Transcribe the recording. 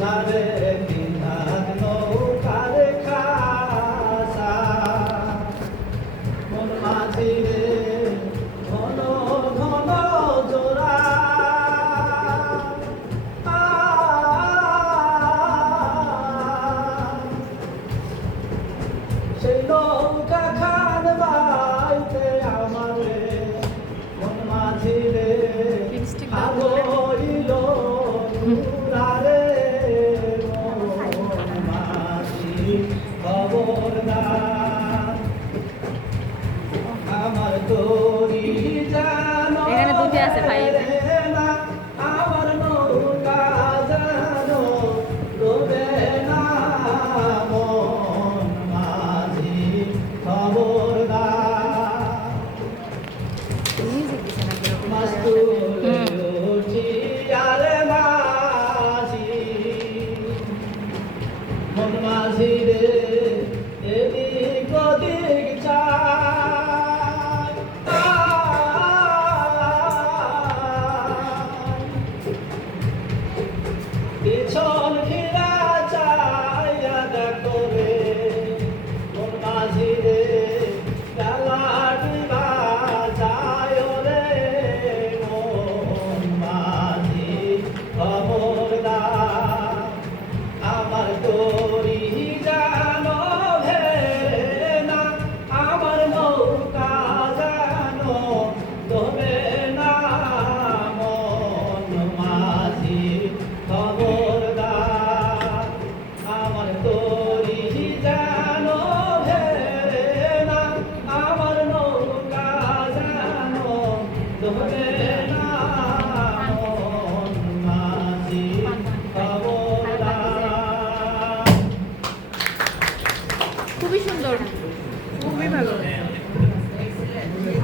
সারে বিধান নৌকার খাসা মন মাঝি রে ঘন ঘন জোড়া সেই নৌকা খান বাইতে আমারে মন মাঝি রে আলোইল নুরারে মন মাঝি খবরদার আমার তোরি জানো এখানে দুটি আছে ভাই না আমার নৌকা জানো ডোবে না মন মাঝি খবরদার মিউজিক দিছে না কেউ মাস্তুলে উঠিয়ারে মাঝি মন মাঝি রে এদিক ওদিক চায় পিছন ফিরা চাইয়া দেখো রে মন মাঝি রে গালাটিবা যায় রে মন মাঝি খবরদার আমার তোরি জানো ভেরে না আমার নৌকা জানো তবে না মন মাঝি খবরদার আমার তোরি জানো ভেরে না আমার নৌকা জানো তবে না মন মাঝি খবরদার খুবই সুন্দর খুবই ভালো